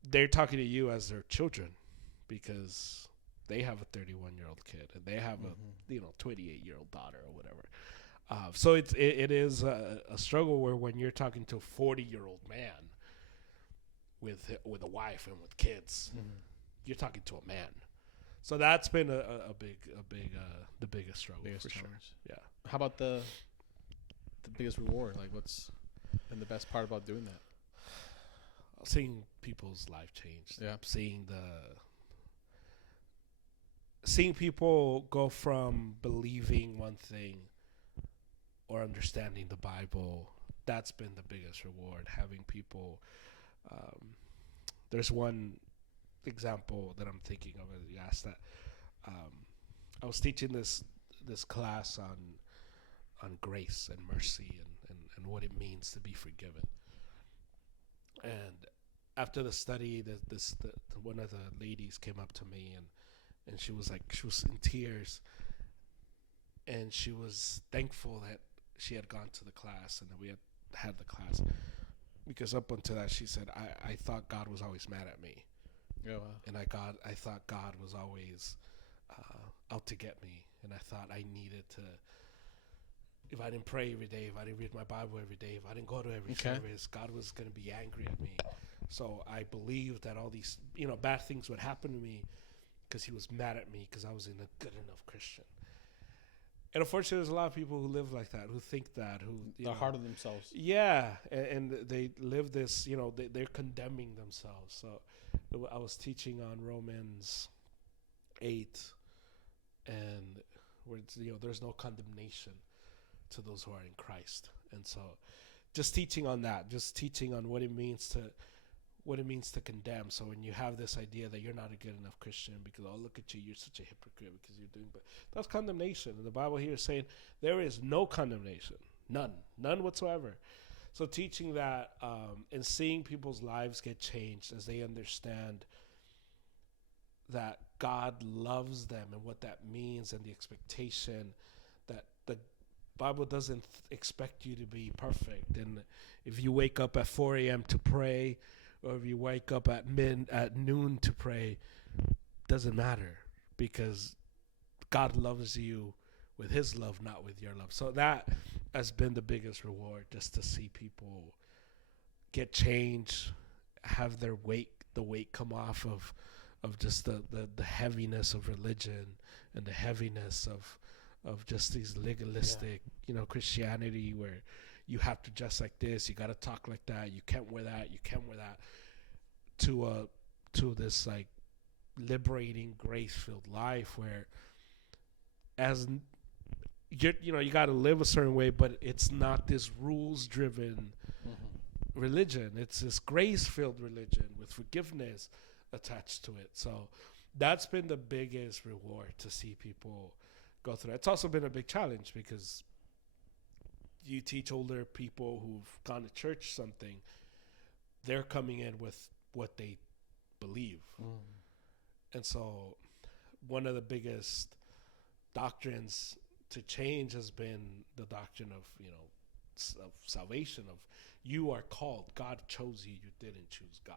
they're talking to you as their children, because they have a 31-year-old kid and they have a 28-year-old daughter or whatever. So it is a struggle where when you're talking to a 40-year-old man with a wife and with kids, you're talking to a man. So that's been the biggest struggle, for sure. Yeah. How about the biggest reward? Like, what's been the best part about doing that? Seeing people's life change. Yeah. Seeing people go from believing one thing or understanding the Bible. That's been the biggest reward. Having people. There's one example that I'm thinking of as you asked that. I was teaching this class on grace and mercy and what it means to be forgiven. And after the study, one of the ladies came up to me and she was in tears, and she was thankful that she had gone to the class and that we had the class, because up until that, she said, I thought God was always mad at me. Oh, wow. And I thought God was always out to get me, and I thought I needed to. If I didn't pray every day, if I didn't read my Bible every day, if I didn't go to every service, God was going to be angry at me. So I believed that all these, bad things would happen to me because he was mad at me because I wasn't a good enough Christian. And unfortunately, there's a lot of people who live like that, who think that, they're hard on themselves. Yeah, and they live this, they're condemning themselves. So I was teaching on Romans 8, and where there's no condemnation to those who are in Christ. And so just teaching on that, just teaching on what it means to condemn. So when you have this idea that you're not a good enough Christian because, oh, look at you, you're such a hypocrite because you're doing, but that's condemnation. And the Bible here is saying there is no condemnation, none whatsoever. So teaching that and seeing people's lives get changed as they understand that God loves them and what that means, and the expectation that the Bible doesn't expect you to be perfect. And if you wake up at 4 a.m. to pray, or if you wake up at noon to pray, doesn't matter, because God loves you with his love, not with your love. So that has been the biggest reward, just to see people get change, have the weight come off of just the heaviness of religion and the heaviness of just these legalistic, Christianity, where you have to dress like this, you got to talk like that, you can't wear that, to this like liberating, grace-filled life where as you got to live a certain way, but it's not this rules-driven religion. It's this grace-filled religion with forgiveness attached to it. So that's been the biggest reward, to see people go through that. It's also been a big challenge because you teach older people who've gone to church something, they're coming in with what they believe. And so one of the biggest doctrines to change has been the doctrine of of salvation, of you are called, God chose you, you didn't choose God.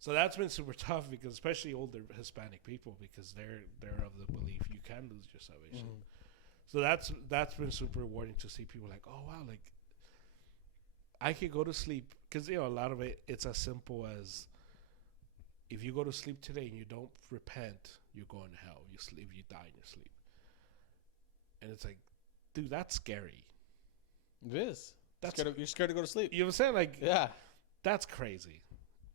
So that's been super tough, because especially older Hispanic people, because they're of the belief you can lose your salvation. So that's been super rewarding to see people like, oh wow, like I could go to sleep, because a lot of it's as simple as, if you go to sleep today and you don't repent, you're going to hell. You sleep, you die in your sleep. And it's like, dude, that's scary. It is. You're scared to go to sleep. You know what I'm saying? Like, yeah, that's crazy.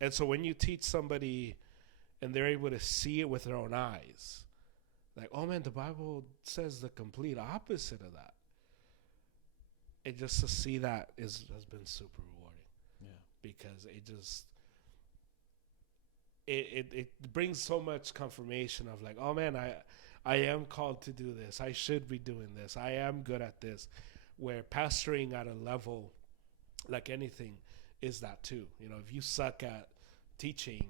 And so when you teach somebody and they're able to see it with their own eyes, like, oh man, the Bible says the complete opposite of that. And just to see that has been super rewarding. Yeah. Because it brings so much confirmation of like, oh man, I am called to do this. I should be doing this. I am good at this. Where pastoring at a level like anything is that too. If you suck at teaching,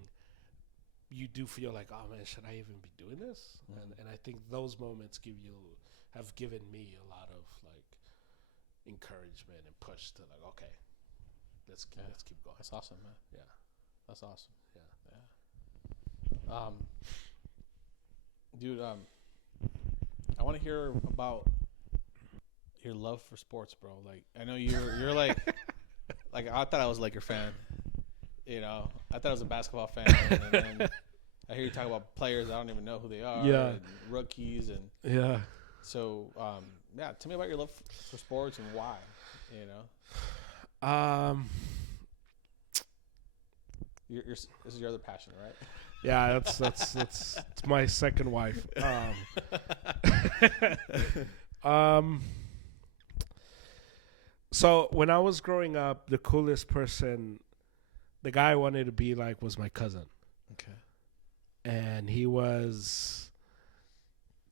you do feel like, oh man, should I even be doing this? And I think those moments have given me a lot of like encouragement and push to like, okay, let's keep going. That's awesome, man. Yeah, that's awesome. Yeah. Dude, I want to hear about your love for sports, bro. Like, I know you're like, like I thought I was a Laker fan. I thought I was a basketball fan. And then I hear you talk about players I don't even know who they are. Yeah. And rookies and yeah. So, tell me about your love for sports and why. This is your other passion, right? Yeah, that's it's my second wife. So when I was growing up, the coolest person, the guy I wanted to be like, was my cousin. Okay. And he was,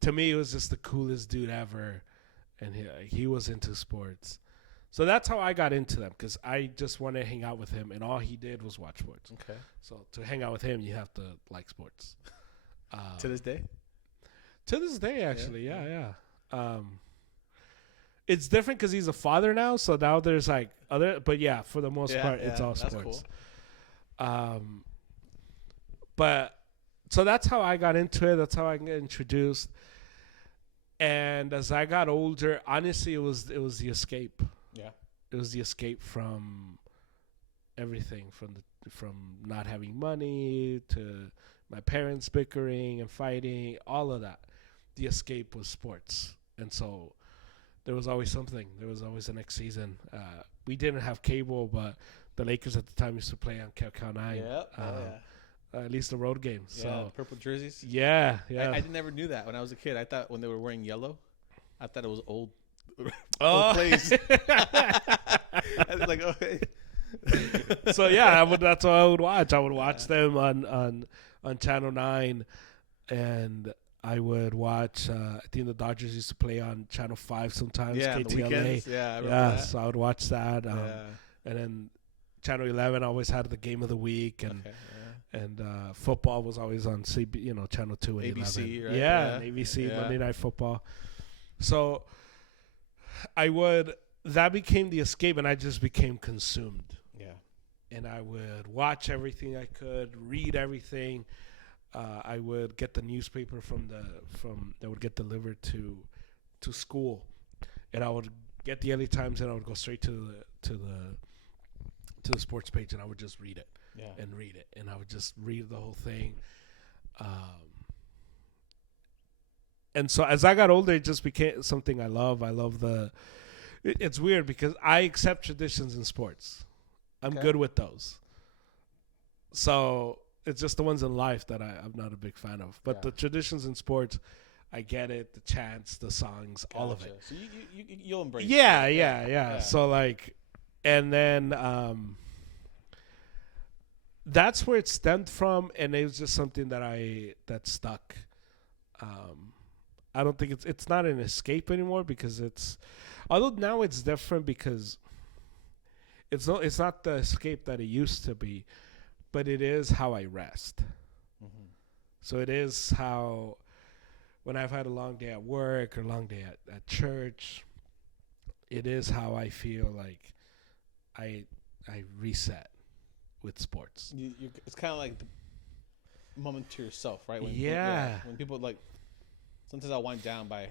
to me, he was just the coolest dude ever. And he was into sports. So that's how I got into them, because I just wanted to hang out with him, and all he did was watch sports. Okay. So to hang out with him, you have to like sports. To this day? To this day, actually, yeah. It's different because he's a father now, so now there's like other, but yeah, for the most part, it's all sports. Cool. But so that's how I got into it. That's how I got introduced. And as I got older, honestly, it was the escape. Yeah, it was the escape from everything, from not having money to my parents bickering and fighting, all of that. The escape was sports, and so there was always something. There was always the next season. We didn't have cable, but the Lakers at the time used to play on Cal 9. Yep. At least the road games. Yeah, so purple jerseys. Yeah. I never knew that when I was a kid. I thought when they were wearing yellow, I thought it was old. Oh, plays. I was like, okay. So yeah, that's what I would watch. I would watch them on Channel 9, and I would watch. I think the Dodgers used to play on Channel 5 sometimes. Yeah, KTLA. Yeah, I remember that. So I would watch that. And then Channel 11 always had the game of the week, and football was always on Channel 2 and ABC, 11. right? Yeah, and ABC Monday Night Football. So that became the escape, and I just became consumed. Yeah. And I would watch everything I could, read everything. I would get the newspaper from that would get delivered to school, and I would get the LA Times, and I would go straight to the sports page, and I would just read it and read it, and I would just read the whole thing. And so as I got older, it just became something I love. I love it's weird because I accept traditions in sports. I'm good with those. So it's just the ones in life that I'm not a big fan of. But the traditions in sports, I get it. The chants, the songs, all of it. So you'll embrace it. Yeah. So like, and then that's where it stemmed from, and it was just something that stuck. I don't think it's not an escape anymore because although now it's different because it's not the escape that it used to be, but it is how I rest. Mm-hmm. So it is how when I've had a long day at work or a long day at church, it is how I feel like I reset with sports. It's kind of like the moment to yourself, right? When people like, sometimes I'll wind down by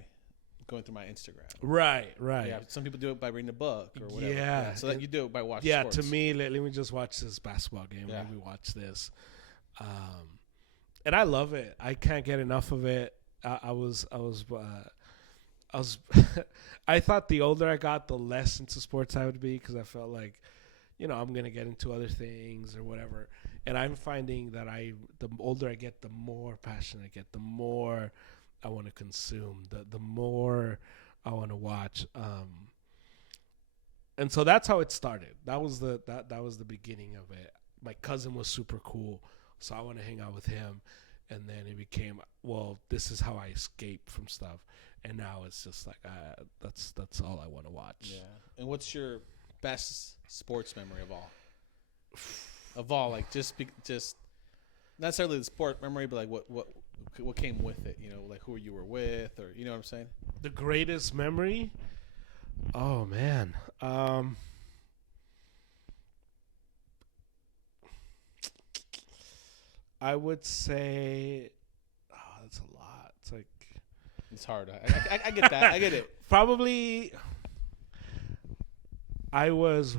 going through my Instagram. Right. Yeah, some people do it by reading a book or whatever. Yeah. So you do it by watching sports. To me, let me just watch this basketball game. Let me watch this. And I love it. I can't get enough of it. I was I thought the older I got, the less into sports I would be because I felt like, I'm going to get into other things or whatever. And I'm finding that the older I get, the more passionate I get, the more I want to consume, the more I want to watch. And so that's how it started. That was the beginning of it. My cousin was super cool, so I want to hang out with him. And then it became, well, this is how I escape from stuff. And now it's just like, that's all I want to watch. Yeah. And what's your best sports memory of all? Of all, like just not necessarily the sport memory, but like what came with it? Like who you were with, or you know what I'm saying? The greatest memory? Oh man. I would say, that's a lot. It's like, it's hard. I get that. I get it. Probably, I was,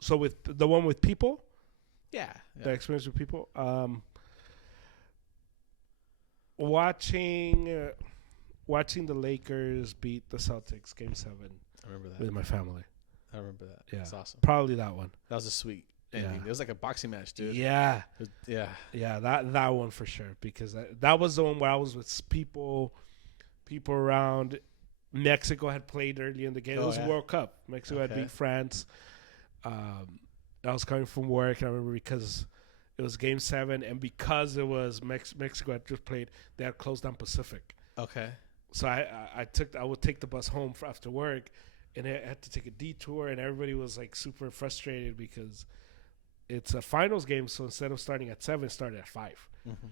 so with the one with people. Yeah. The experience with people. Watching the Lakers beat the Celtics Game 7. I remember that with my family. I remember that. Yeah, that's awesome. Probably that one. That was a sweet ending. It was like a boxing match, dude. Yeah. Yeah. That one for sure, because that was the one where I was with people around. Mexico had played early in the game. It was World Cup. Mexico had beat France. I was coming from work, and I remember because it was Game 7, and because it was Mexico had just played, they had closed down Pacific. Okay. So I would take the bus home after work, and I had to take a detour, and everybody was like super frustrated because it's a finals game. So instead of starting at 7, it started at 5. Mm-hmm.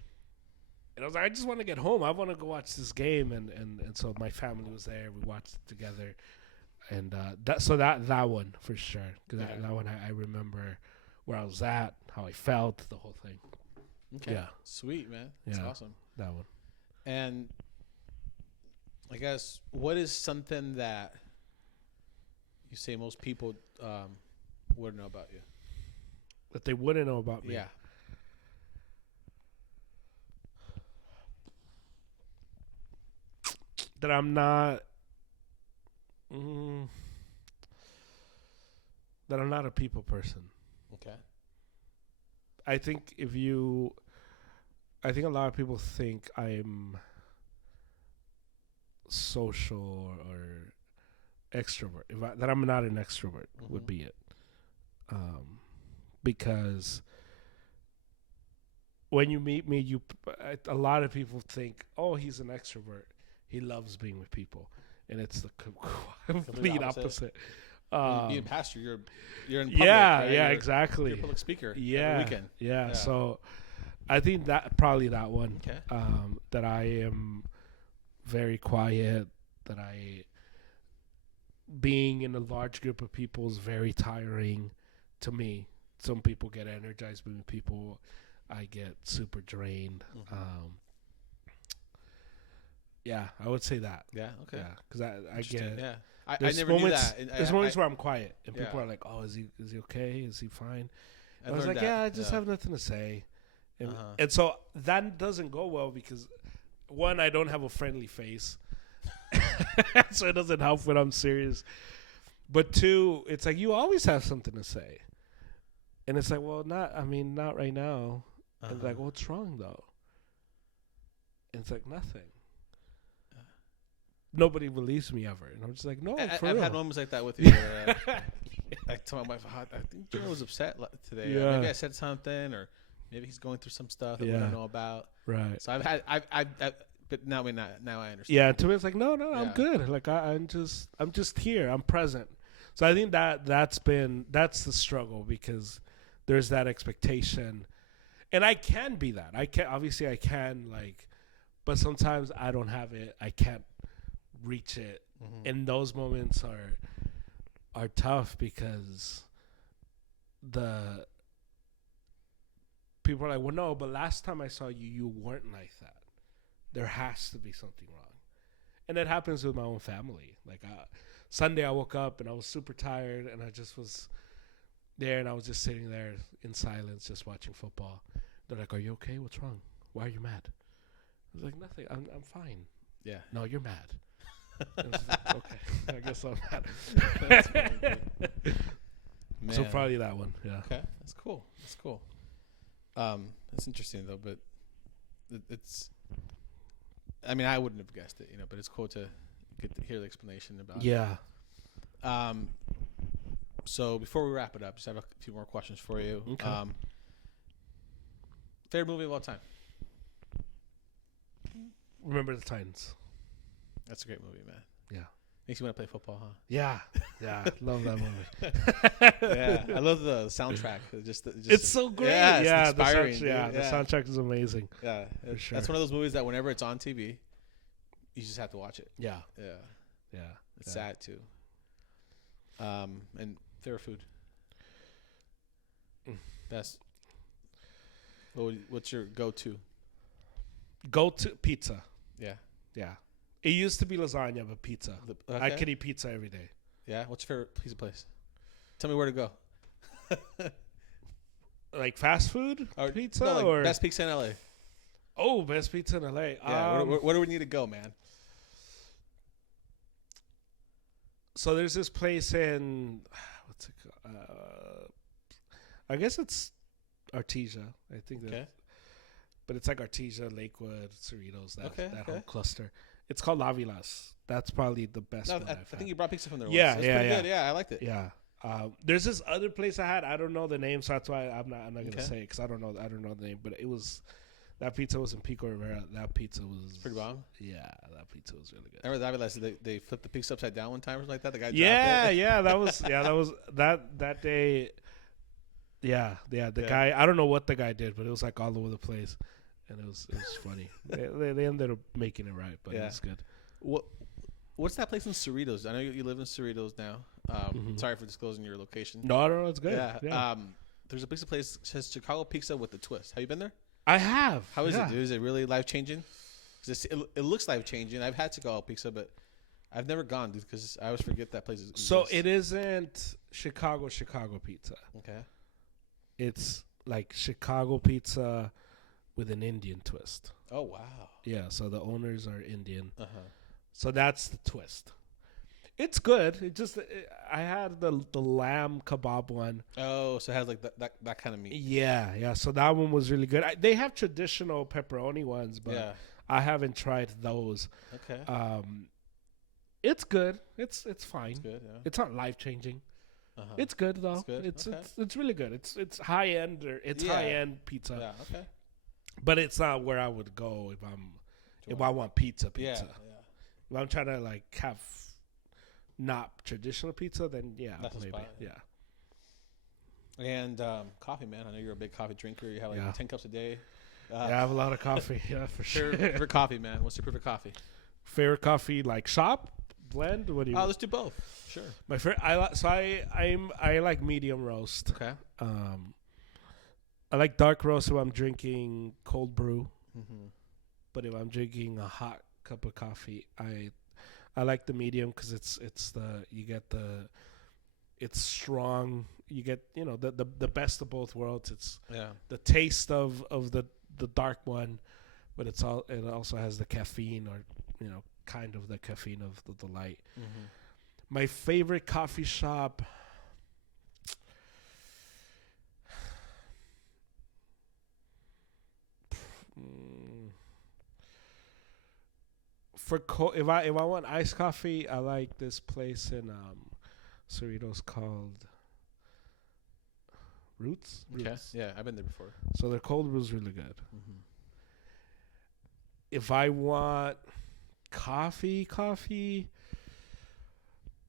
And I was like, I just want to get home. I want to go watch this game, and so my family was there. We watched it together, and that one for sure. Because that one I remember where I was at, how I felt, the whole thing. Okay. Yeah. Sweet, man. That's awesome. That one. And I guess, what is something that you say most people wouldn't know about you? That they wouldn't know about me? Yeah. That I'm not... that I'm not a people person. Okay. I think a lot of people think I'm social or extrovert. That I'm not an extrovert would be it. Because when you meet me, a lot of people think, oh, he's an extrovert. He loves being with people. And it's the complete opposite. Being a pastor, you're in public, right? Yeah, exactly. You're a public speaker. Yeah, every weekend. Yeah. So I think probably that one. Okay. That I am very quiet. That being in a large group of people is very tiring to me. Some people get energized being with people. I get super drained. Mm-hmm. Yeah, I would say that. Yeah, okay. Yeah, because I get. Yeah, I never knew that. There's moments where I'm quiet, and people are like, "Oh, is he okay? Is he fine?" I was like, "Yeah, I just have nothing to say," and so that doesn't go well because, one, I don't have a friendly face, so it doesn't help when I'm serious. But two, it's like you always have something to say, and it's like, well, not right now. And like, what's wrong though? And it's like nothing. Nobody believes me ever, and I'm just like, no. I've had moments like that with you. I told my wife, I think Joe was upset today. Yeah. Maybe I said something, or maybe he's going through some stuff that we don't know about. Right. So but now I understand. Yeah. To me, it's like, no, I'm good. Like I'm just here. I'm present. So I think that's the struggle because there's that expectation, and I can be that. I can like, but sometimes I don't have it. I can't reach it, and those moments are tough because the people are like, well, no, but last time I saw you, you weren't like that. There has to be something wrong, and it happens with my own family. Like Sunday, I woke up and I was super tired, and I just was there, and I was just sitting there in silence, just watching football. They're like, "Are you okay? What's wrong? Why are you mad?" I was like, "Nothing. I'm fine." Yeah. No, you're mad. Like, okay, I guess I'm mad. So probably that one. Yeah. Okay, that's cool. That's interesting though, but it's. I mean, I wouldn't have guessed it, but it's cool to get to hear the explanation about it. Yeah. So before we wrap it up, just have a few more questions for you. Okay. Favorite movie of all time? Remember the Titans. That's a great movie, man. Yeah. Makes you want to play football, huh? Yeah. Love that movie. Yeah, I love the soundtrack. It's so great. Yeah, it's inspiring. The soundtrack is amazing. Yeah, for sure. That's one of those movies that whenever it's on TV, you just have to watch it. Yeah. It's sad too. And favorite food. Best. What's your go-to? Go-to pizza. Yeah. It used to be lasagna, but pizza. Okay. I could eat pizza every day. Yeah. What's your favorite pizza place? Tell me where to go. Like fast food pizza, no, like or best pizza in LA. Oh, best pizza in LA. Yeah. Where do we need to go, man? So there's this place in what's it called? I guess it's Artesia. I think that. But it's like Artesia, Lakewood, Cerritos, that whole cluster. It's called Lavilas. That's probably the best one I've had. I think you brought pizza from there once. Yeah, It's pretty good. Yeah, I liked it. Yeah. There's this other place I had. I don't know the name, so that's why I'm not gonna say it because I don't know the name. But that pizza was in Pico Rivera. That pizza was pretty bomb. Yeah, that pizza was really good. Remember that? I realized they flipped the pizza upside down one time or something like that. The guy that was that day. Yeah. The guy. I don't know what the guy did, but it was like all over the place. And it was funny. They ended up making it right, but it was good. What's that place in Cerritos? I know you live in Cerritos now. Sorry for disclosing your location. No, it's good. Yeah. There's a pizza place that says Chicago Pizza with a twist. Have you been there? I have. How is it, dude? Is it really life changing? It looks life changing. I've had Chicago Pizza, but I've never gone, dude, because I always forget that place exists. So it isn't Chicago Pizza. Okay. It's like Chicago Pizza with an Indian twist. Oh, wow. Yeah, so the owners are Indian. Uh-huh. So that's the twist. It's good. I had the lamb kebab one. Oh, so it has like that kind of meat. Yeah. So that one was really good. They have traditional pepperoni ones, but I haven't tried those. Okay. It's good. It's fine. It's good, yeah. It's not life-changing. Uh-huh. It's good though. It's good. It's really good. It's high-end high-end pizza. Yeah, okay. But it's not where I would go if I want pizza. Yeah. If I'm trying to like have not traditional pizza, then that's maybe. Yeah. And coffee, man. I know you're a big coffee drinker. You have like 10 cups a day. I have a lot of coffee. Yeah, for sure. Favorite coffee, man. What's your favorite coffee? Favorite coffee, like shop blend. What do you? Let's do both. Sure. My favorite. I like medium roast. Okay. I like dark roast if I'm drinking cold brew. Mm-hmm. But if I'm drinking a hot cup of coffee, I like the medium because it's strong. You get the best of both worlds. It's the taste of the dark one, but it also has the caffeine or kind of the caffeine of the light. Mm-hmm. My favorite coffee shop. If I want iced coffee, I like this place in Cerritos called Roots. Okay. Yeah, I've been there before. So their cold brew is really good. Mm-hmm. If I want coffee,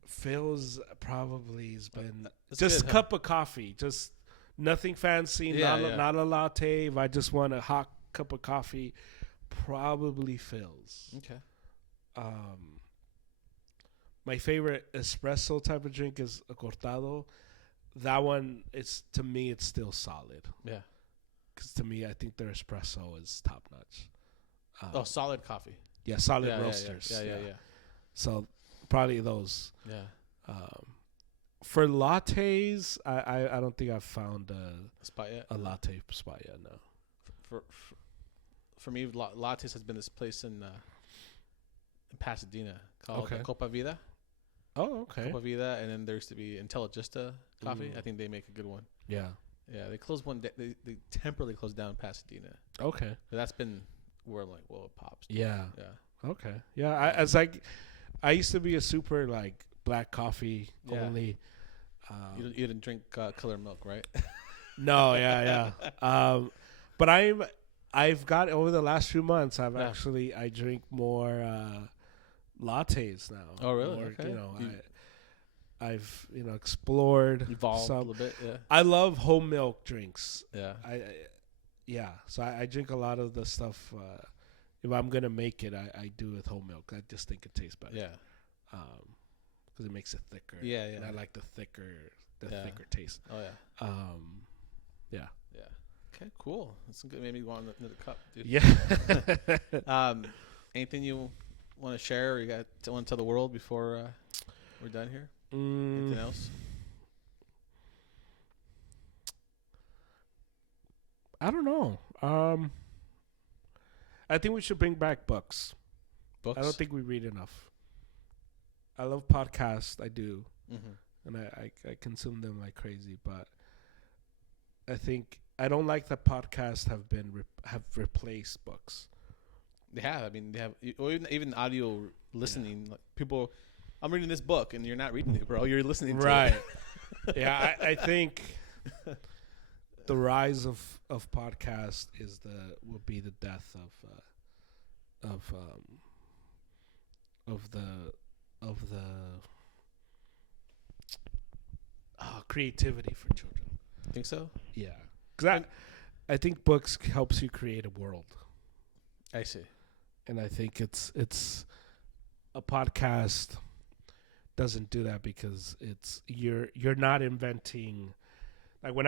Phil's probably has been just a cup of coffee, just nothing fancy, not a latte. If I just want a hot cup of coffee, probably Phil's. Okay. My favorite espresso type of drink is a cortado. That one to me it's still solid. Yeah. Because to me, I think their espresso is top notch. Solid coffee. Yeah, solid roasters. Yeah. So probably those. Yeah. For lattes, I don't think I've found a latte spot yet. No. For me, lattes has been this place in Pasadena called Copa Vida. Oh, okay. Copa Vida, and then there used to be Intelligista coffee. I think they make a good one. Yeah. Yeah, they closed one day. They temporarily closed down Pasadena. Okay. But that's been where it pops. Yeah. Yeah. Okay. Yeah. I used to be a super black coffee only. You didn't drink colored milk, right? No. Yeah. But I've got over the last few months. I drink more lattes now. Oh, really? More, okay. I've explored, evolved a little bit. Yeah. I love whole milk drinks. Yeah. So I drink a lot of the stuff. If I'm gonna make it, I do with whole milk. I just think it tastes better. Yeah. Because it makes it thicker. Yeah. And I like the thicker taste. Oh yeah. Yeah. Yeah. Okay. Cool. That's good. Maybe you want another cup, dude. Yeah. Anything you want to share, or you want to tell the world before we're done here? Anything else? I don't know. I think we should bring back books. I don't think we read enough. I love podcasts. I do. Mm-hmm. And I consume them like crazy. But I think I don't like that podcasts have replaced books. They have. I mean, they have. Or even audio listening. Like people, I'm reading this book, and you're not reading it, bro. You're listening to it. Right. Yeah, I think the rise of podcast will be the death of the creativity for children. Think so? Yeah, because I think books helps you create a world. I see. And I think it's a podcast doesn't do that because it's you're not inventing. Like when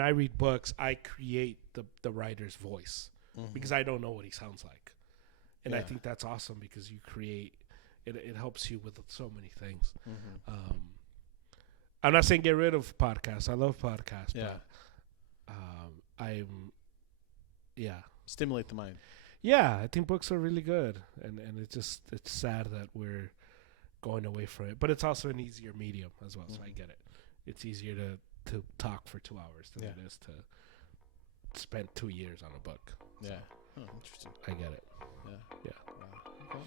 I read books, I create the writer's voice because I don't know what he sounds like, and I think that's awesome because you create it. It helps you with so many things. I'm not saying get rid of podcasts. I love podcasts. Yeah. But stimulate the mind. Yeah, I think books are really good, and it's sad that we're going away from it. But it's also an easier medium as well, so I get it. It's easier to talk for 2 hours than it is to spend 2 years on a book. Yeah. Oh, interesting. I get it. Yeah. Wow. Okay.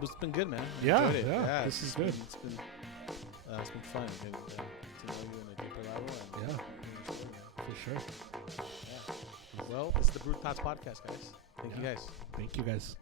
It's been good, man. I enjoyed it. Yeah. This is good. It's been fun to know you in a deeper level. And for sure. Yeah. Well, this is the Brewed Thoughts Podcast, guys. Thank you guys. Thank you guys.